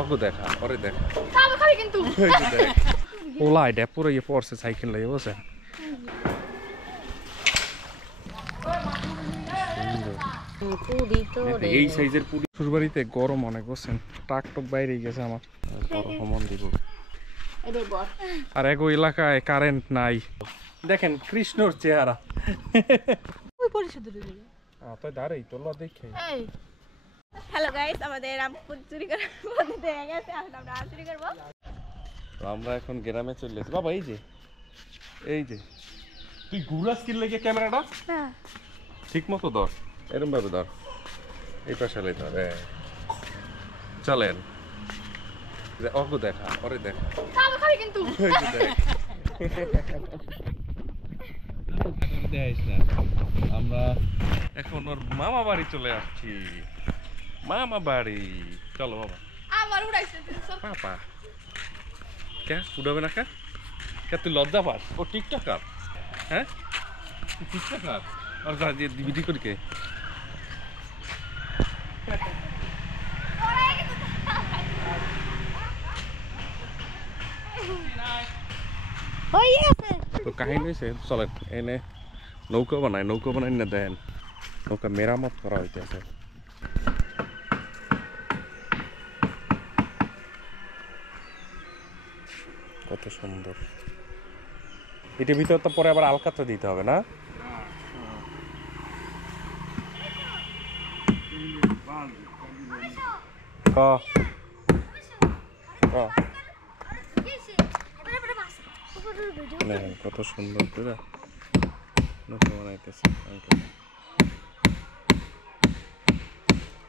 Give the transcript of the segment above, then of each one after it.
অগো দেখা ওরে দেখা খাবে খাবে কিন্তু ওলা এটা পুরো ইয়ে পড়ছে সাইকেল লাগে বসে এই সাইজের পুরি শ্বশুরবাড়িতে গরম অনেক বসেন টাক টক বাইরে গেছে আমার ভ্রমণ দিব আর এগো এলাকায় কারেন্ট নাই দেখেন কৃষ্ণর চেহারা তো দাঁড়াই তোলা দেখে হ্যালো গাইস আমাদের রামপুর চুরি করার পদ্ধতি হয়ে গেছে এখন আমরা চুরি করব আমরা এখন গ্রামে চলে এসেছি বাবা এই যে তুই ঘুরাস কি লেগে ক্যামেরাটা হ্যাঁ ঠিক মতো ধর এরকম ভাবে ধর এই পাশে ধর চলেন অগো দেখা ওরে দেখা খাবে খাবে কিন্তু আমরা এখন ওর মামা বাড়ি চলে আসছি মামা বাড়ি চলো বাবা আবার উড়াইছে পাপা কে উড়াবে না কে তুই লজ্জা পাস ও টিকটকার হ্যাঁ তুই টিকটকার আর যা দিয়ে ভিডিও করি কে তো কাহিনী হয়েছে চলেন এনে নৌকা বানায় না দেন নৌকা মেরামত করা হইতেছে কত সুন্দর এটার ভিতর তো পরে আবার আলকাতরা দিতে হবে না কত সুন্দর করে নৌকা বানাইতেছে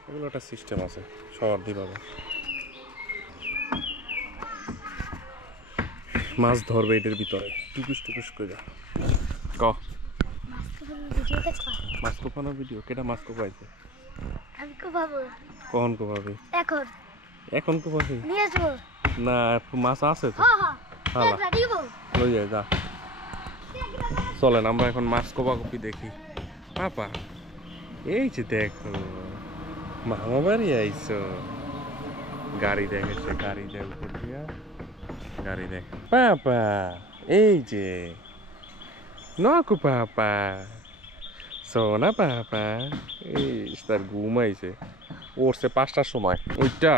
এগুলো একটা সিস্টেম আছে সবার দিভাবে মাছ ধরবে এটার ভিতরে টুকুস করে ক মাছ কোপানোর ভিডিও কেটা মাছ কোপাইছে আমি কোপাবো কখন কোপাবে এখন কোপাবি নিয়ে আসবো না মাছ আছে তো হ্যাঁ লই যায় যা চলেন আমরা এখন মাছ কোপাকুপি দেখি পাপা এই যে দেখো মামা বাড়ি আইছো গাড়ি দেখেছে গাড়ি দেখ উপর দিয়া গাড়ি দেখ পাপা এই যে নকু পাপা সোনা পাপা এই তার ঘুমাইছে উঠছে 5টার সময় ওইটা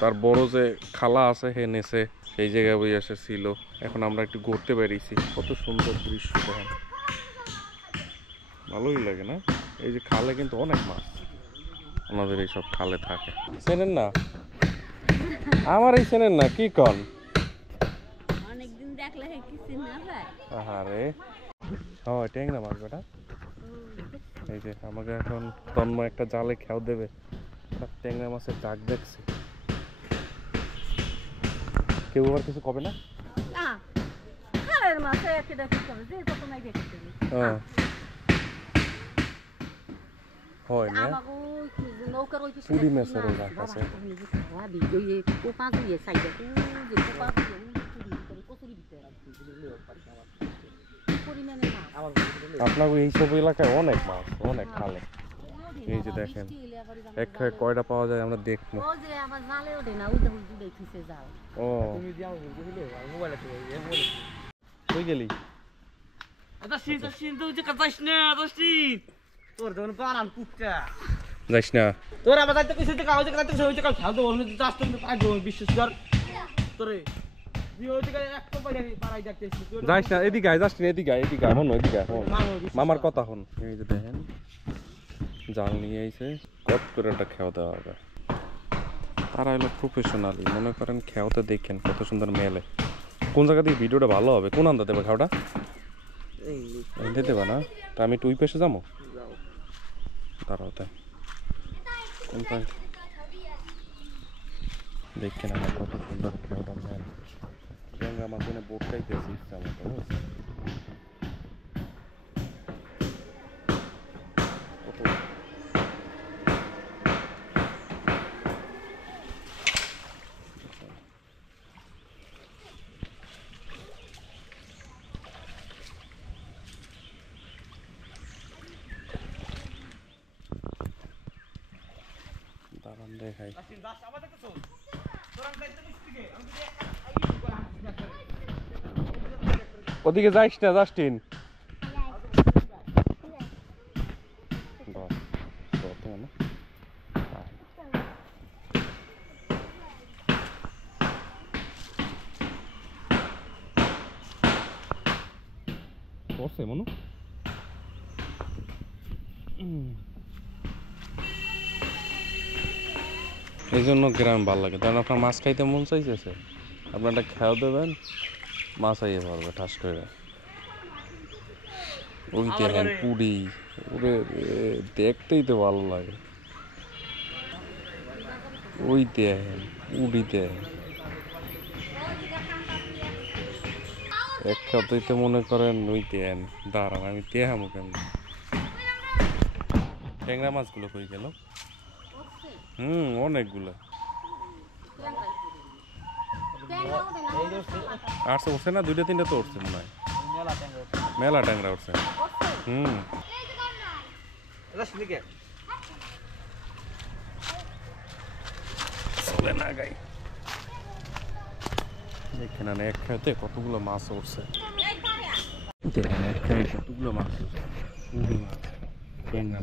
তার বড় যে খালা আছে হে নেছে সেই জায়গায় বই ছিল এখন আমরা একটু ঘুরতে বেরিয়েছি কত সুন্দর দৃশ্য দেখেন ভালোই লাগে না এই যে খালে কিন্তু অনেক মাছ আমাদের এইসব খালে থাকে চেনেন না আমার এই চেনেন না কি কন অনেকদিন দেখলে কিছু না ভাই আরে হয় ট্যাংরা মাছ বেটা এই যে আমাকে এখন তন্ময় একটা জালে খেয়াও দেবে সব ট্যাংরা মাছের ডাক দেখছে কেউ আর কিছু কবে না হয় না পুরি মাছের কাছে আপনার এইসব এলাকায় অনেক মাছ অনেক খালে এই যে দেখেন এক কয়টা পাওয়া যায় আমরা দেখবো ও তুই গেলি যাইস না তোর আবার যাইতে কইছিস যে কাগজে কাটতে কইছিস ওই কাল খাও তো বলনি জাস্ট তুমি পাইবো বিশ্বাস কর তোরে যাইস না এদিকে আয় যাস না এদিকে হন এদিকে হন মামার কথা হন এই যে দেখেন জাল নিয়ে আইছে কত করে একটা খেয়াও দেওয়া হবে তারা হলো প্রফেশনালি মনে করেন খেয়াওতে দেখেন কত সুন্দর মেলে কোন জায়গা থেকে ভিডিওটা ভালো হবে কোন আন্দা দেবে খাওয়াটা এনে দেবে না তা আমি টুই পেশে যাবো দাঁড়াও তাই কোন দেখেন আমার কত সুন্দর খেয়াওটা মেলে গঙ্গা মাঝখানে বোট খাইতেছি ইচ্ছা মতো দাঁড়ান দেখাই ওদিকে যাইস না জাস্টিন। করছে মনু এই জন্য গ্রাম ভালো লাগে, কারণ আপনার মাছ খাইতে মন চাইছে, আপনার একটা খেয়াও দেবেন, মাছ আইয়ে পারবে ঠাস করে। ওই দেখেন পুরি, ওরে দেখতেই তো ভালো লাগে। ওই দেখেন পুরি দেখেন, এক খাওয়াইতে মনে করেন ওই দেন। দাঁড়ান আমি দেখামো কেমন। ট্যাংরা মাছগুলো কই গেল? অনেকগুলো আটশো উঠছে না, 2-3টা তো উঠছে মনে হয়, মেলা ট্যাংরা উঠছে। চলে না গাই এখানে এক খাইতে কতগুলো মাছ উঠছে, এক খাই কতগুলো মাছ উঠছে। পুরি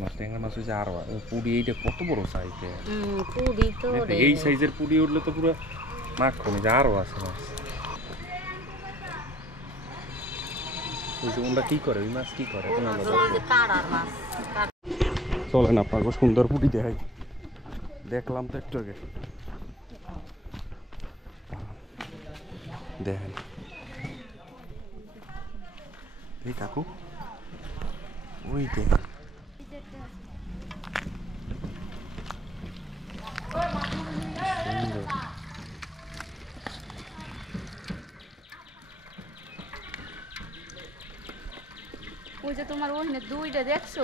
মাছ, ট্যাংরা মাছ হচ্ছে আরো পুরি। এইটা কত বড় সাইজ, এই সাইজের পুরি উঠলে তো পুরো মাখন, যে আরো আছে মাছ। ওটা কি করে, ওই মাছ কি করে চলে না আপনাকে সুন্দর পুরি দেখাই। দেখলাম তো একটু আগে, দেখেন এই কাকু, ওই দেখেন ওই যে তোমার ওখানে 2টা দেখছো,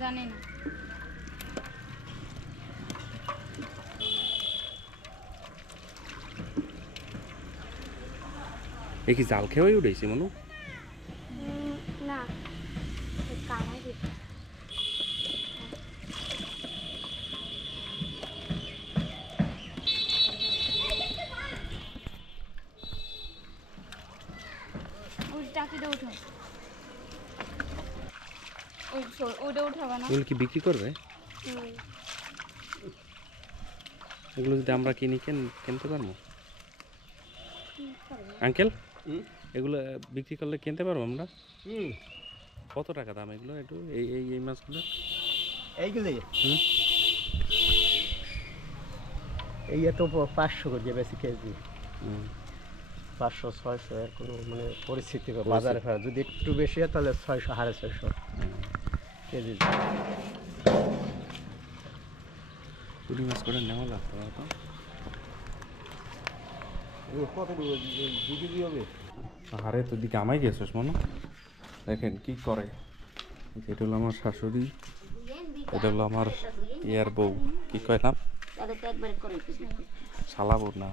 জানি না। এ কি জাল খেয়েই উঠেছে মনু? না এগুলো কি বিক্রি করবে? এগুলো যদি আমরা কিনি কিনতে পারবো আঙ্কেল? এগুলো বিক্রি করলে কিনতে পারবো আমরা? কত টাকা দাম এগুলো? একটু এই মাছগুলো এইগুলো এই তো 500 করে বেশি কেজি, 500-600 এর কোনো মানে পরিস্থিতি বাজারে যদি একটু বেশি হয় তাহলে 600-650 কেজি। পুরি মাছ করে নেওয়া লাগতো তো। আরে তো দিকে আমায় গেছিস মনে, দেখেন কি করে। এটা হলো আমার শাশুড়ি, এটা হলো আমার ইয়ার বউ, কি কয় নাম? শালা বউ না,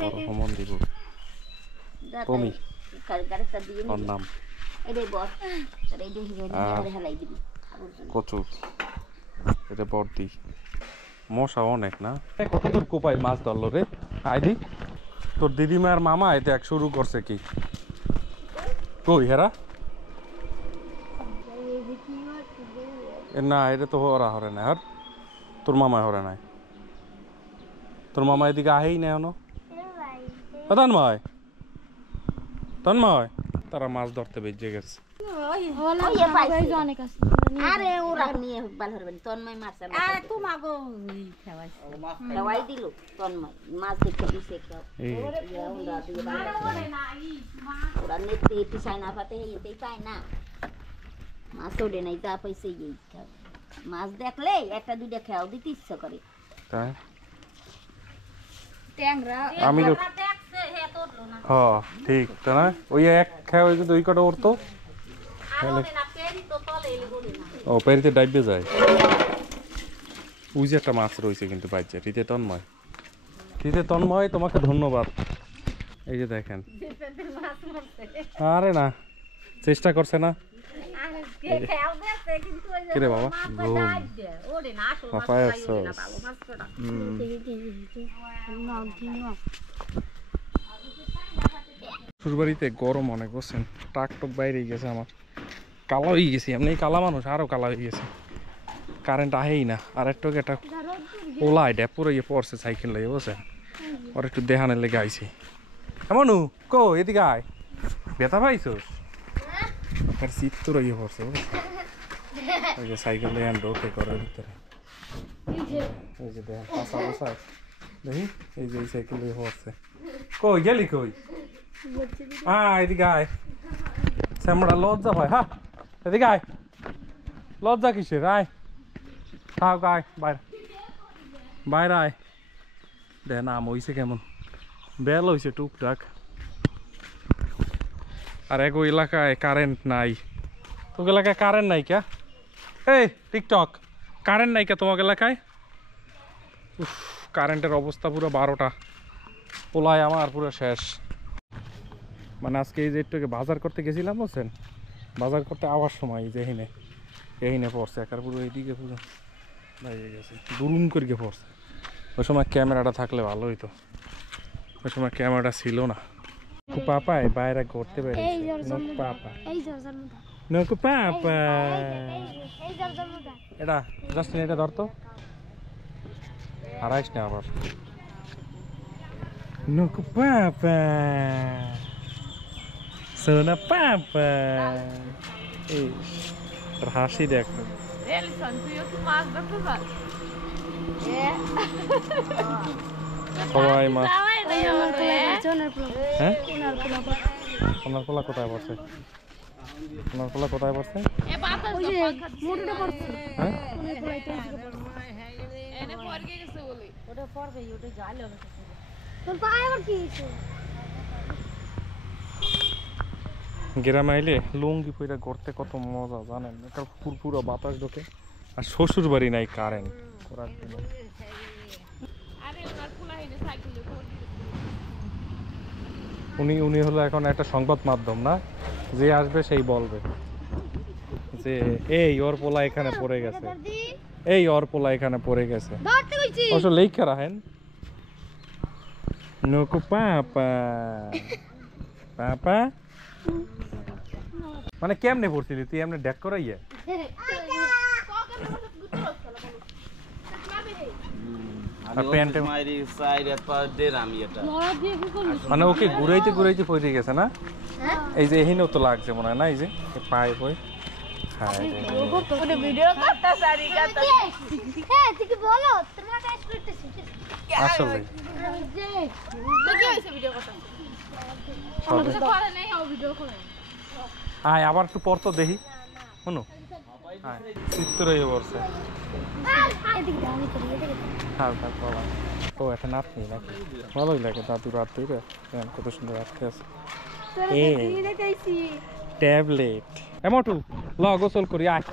বড় ভ্রমণ দিব তুমি ওর নাম। কচু, এটা বর্দি। মশা অনেক না, কত তোর কোপায় মাছ ধরলো রে আইদি। তোর দিদিমার মামা এতে এক শুরু করছে কি কই হেরা না, এটা তো ওরা হরে না। আর তোর মামায় হরে নাই, তোর মামা এদিকে আহেই না এখনো। তন্ময় তন্ময় তারা মাছ ধরতে বেজে গেছে। আরে ওরা নিয়ে ভালো হবে তন্ময় মাছ আর তোমাগো খাওয়াই দিল তন্ময় মাছ দেখে দিছে খাও ওরা নেতে পিছায় না পাতে এতেই পায় না মাছ ওড়ে নাই যা পাইছে এই খাও মাছ দেখলে একটা দুইটা খাও দিতে ইচ্ছা করে তাই ট্যাংরা আমি তো হ্যাঁ ঠিক তাই না, ওই এক খায় ওই যদি ওই কটা উঠতো ও পেরিতে ডাইবে যায়। ওই যে একটা মাছ রয়েছে কিন্তু বাইচে রিতে তন্ময়, রিতে তন্ময় তোমাকে ধন্যবাদ। এই যে দেখেন, আরে না চেষ্টা করছে না। কিরে বাবা ঘুম পাপায় আসছো শ্বশুরবাড়িতে গরম অনেক বুঝছেন টাক টক বাইরে গেছে আমার কালা হয়ে গেছি এমনি কালা মানুষ আরো কালা হয়ে গেছে কারেন্ট আহেই না আর একটু একটা ওলা এটা পুরো ইয়ে পড়ছে সাইকেল লাগে বুঝছেন আর একটু দেহানের লেগে আইছি এমনু কো এদিকে আয় ব্যথা পাইছোস আর শীত তো ইয়ে পড়ছে ওই যে সাইকেল দিয়ে ঢোকে করে ভিতরে এই যে দেখেন পাশা বসায় দেখি এই যে এই সাইকেল দিয়ে পড়ছে কই গেলি কই এদিকে আয় শ্যামড়া লজ্জা পায় হ্যাঁ এদিকে আয় লজ্জা কিসের আয় থাক আয় বাইরে বাইরে আয় দে নাম হইছে কেমন বেল হইছে টুকটাক আর এক এলাকায় কারেন্ট নাই তোর এলাকায় কারেন্ট নাই কে এই টিকটক কারেন্ট নাই কে তোমার এলাকায় কারেন্টের অবস্থা পুরো 12টা পোলায় আমার পুরো শেষ মানে আজকে এই যে একটু বাজার করতে গেছিলাম বুঝছেন বাজার করতে আওয়ার সময় যে এহিনে পড়ছে একার পুরো এইদিকে পুরো দাঁড়িয়ে গেছে দুরুম করে পড়ছে ওই সময় ক্যামেরাটা থাকলে ভালো হইতো ওই সময় ক্যামেরাটা ছিল না পাপায় বাইরে ঘুরতে পারি পাপা নকু পাপা এটা জাস্ট এটা ধরতো হারাইস না আবার নকু পাপা সোনা পাপা এই হাসি দেখ সবাই মাছ হ্যাঁ ওনার পোলা কোথায় পড়ছে ওনার পোলা কোথায় পড়ছে হ্যাঁ গ্রামে আইলে লুঙ্গি পইরা করতে কত মজা জানেন একটা পুরো বাতাস ঢোকে আর শ্বশুর বাড়ি নাই কারেন্ট করার জন্য উনি হলো এখন একটা সংবাদ মাধ্যম না যে আসবে সেই বলবে যে এই ওর পোলা এখানে পড়ে গেছে এই ওর পোলা এখানে পড়ে গেছে অবশ্য লেখা রাখেন নকু পাপা পাপা মানে কেমনে পড়ছিলি তুই এমনি ডেক করাইয়া মানে ওকে ঘুরাইতে ঘুরাইতে পড়ে গেছে না এই যে এহিনেও তো লাগছে মনে হয় না এই যে পায়ে বই আসলে আয় আবার একটু পর তো দেখি শুনো চিত্র হয়ে পড়ছে ও একটা নাতনি নাকি ভালোই লাগে দাদু রাত ধরে কত সুন্দর রাখতে আছে ট্যাবলেট এমটু ল গোসল করি আয়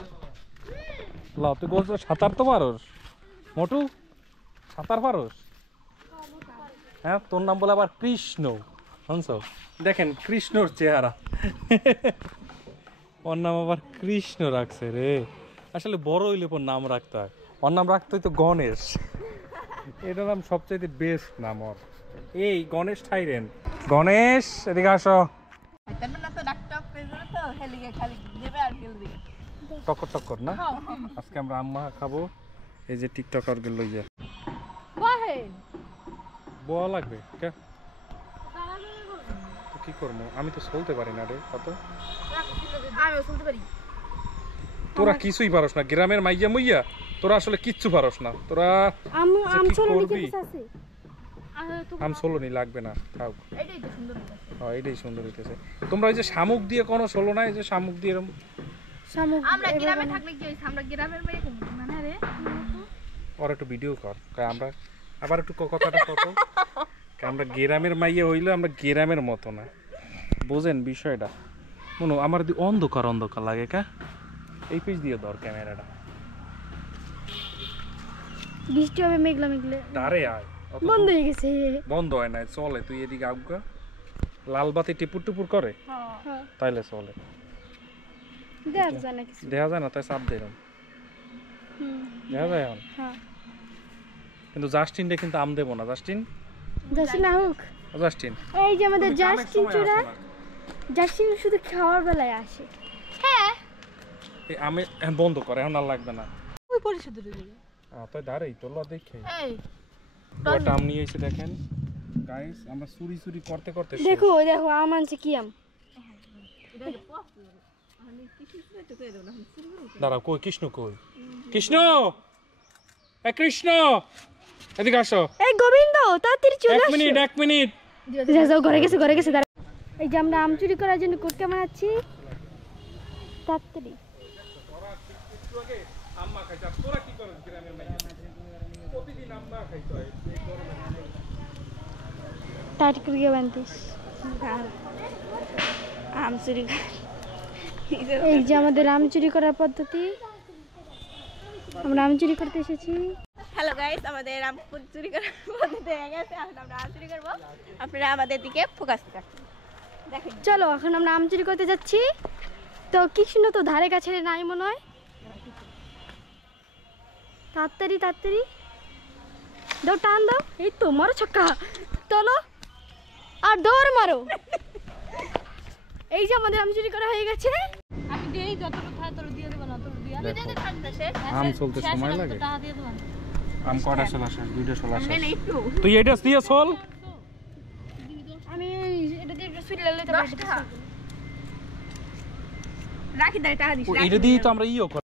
ল তুই গোসল সাঁতার তো পারোস মোটু সাঁতার পারোস হ্যাঁ তোর নাম বলে আবার কৃষ্ণ শুনছ দেখেন কৃষ্ণর চেহারা ওর নাম আবার কৃষ্ণ রাখছে রে আসলে বড় হইলে পর নাম রাখতে হয় ওর নাম রাখতে হয় তো গণেশ এটার নাম সবচাইতে বেস্ট নাম ওর এই গণেশ ঠাইরেন গণেশ এদিকে আসো টক্কর টক্কর না আজকে আমরা আম্মা খাবো এই যে টিকটকার গুলো লইয়া বয়া লাগবে কে কি করবো আমি তো চলতে পারি না রে কত তোরা কিছুই পারস না গ্রামের মাইয়া মুইয়া তোরা আসলে কিচ্ছু পারস না তোরা আম সোলনি লাগবে না থাক এইটাই সুন্দর হইতেছে তোমরা ওই যে শামুক দিয়ে কোনো সোলো না এই যে শামুক দিয়ে এরকম আমরা গ্রামে থাকলে কি হইছে আমরা গ্রামের মেয়ে মানে রে আর একটু ভিডিও কর আমরা আবার একটু কথাটা কত আমরা গ্রামের মাইয়া হইলো আমরা গ্রামের মতো না বুঝেন বিষয়টা মনো আমার অন্ধকার অন্ধকার লাগে কা এই পিস দিয়ে ধর ক্যামেরাটা বৃষ্টি হবে মেঘলা মেঘলে তারে আয় বন্ধ হয়ে গেছে বন্ধ হয় না চলে তুই এদিকে আগুকা লাল বাতি টিপুর টুপুর করে তাইলে চলে দেখ জানা কিছু। দেখা যায় না তাই চাপ দেয় এরম। হুম, দেখা যায় এখন হ্যাঁ। কিন্তু জাস্টিনটা কিন্তু আম দেবো না জাস্টিন জাস্টিন না হোক। জাস্টিন এই যে আমাদের তুমি কামের জাস্টিন সময় চূড়া, আসো না। জাস্টিন শুধু খাওয়ার বেলায় আসে। হ্যাঁ, এই আমি এখন বন্ধ করে এখন আর লাগবে না ওই পরিশোধের দিকে তাই দাঁড়াই তো ল দেখে এই কয়টা আম নিয়ে এসে দেখেন গাইস আমরা চুরি চুরি করতে করতে শেষ। দেখো দেখো আম আনছে কি আম। দাঁড়াও কই কৃষ্ণ কই কৃষ্ণ এ কৃষ্ণ এদিকে আসো এই গোবিন্দ তাড়াতাড়ি চলে এক আসো। মিনিট যাও যাও, ঘরে গেছে দাঁড়া। এই যে আমরা আম চুরি করার জন্য কোটকা বানাচ্ছি, তাড়াতাড়ি। আম্মা খাইছা তোরা কি করছ গ্রামের মাইয়া প্রতিদিন আম্মা খাইতো টাইট করে বানতিস। আম চুরি এই যে আমাদের আম চুরি করার পদ্ধতি, আমরা আম চুরি করতে এসেছি। হ্যালো গাইস, আমাদের আম চুরি করার পদ্ধতি হয়ে গেছে। এখন আমরা আম চুরি করবো, আপনারা আমাদের দিকে ফোকাস রাখুন। দেখেন চলো এখন আমরা আম চুরি করতে যাচ্ছি। তো কৃষ্ণ তো ধারে কাছে নাই মনে হয়। তাড়াতাড়ি তাড়াতাড়ি দাও, টান দাও। এই তো মারো ছক্কা, চলো আর দৌড় মারো। এই যে আমাদের আম চুরি করা হয়ে গেছে। আমি দেই যতটুকু খাই তোর দিয়ে দেব না, তোর দিয়ে আমি দেখো। দিতে থাকতে শেষ আম চলতে সময় লাগে টাকা দিয়ে দেব না। আম কয়টা শেষ শেষ দুইটা শেষ না না একটু তুই এটা দিয়ে চল আমি এটা দিয়ে একটা সুইট লাগাইতে পারি। 10 টাকা রাখি দাই টাকা দিস এটা দিয়ে তো আমরা ইও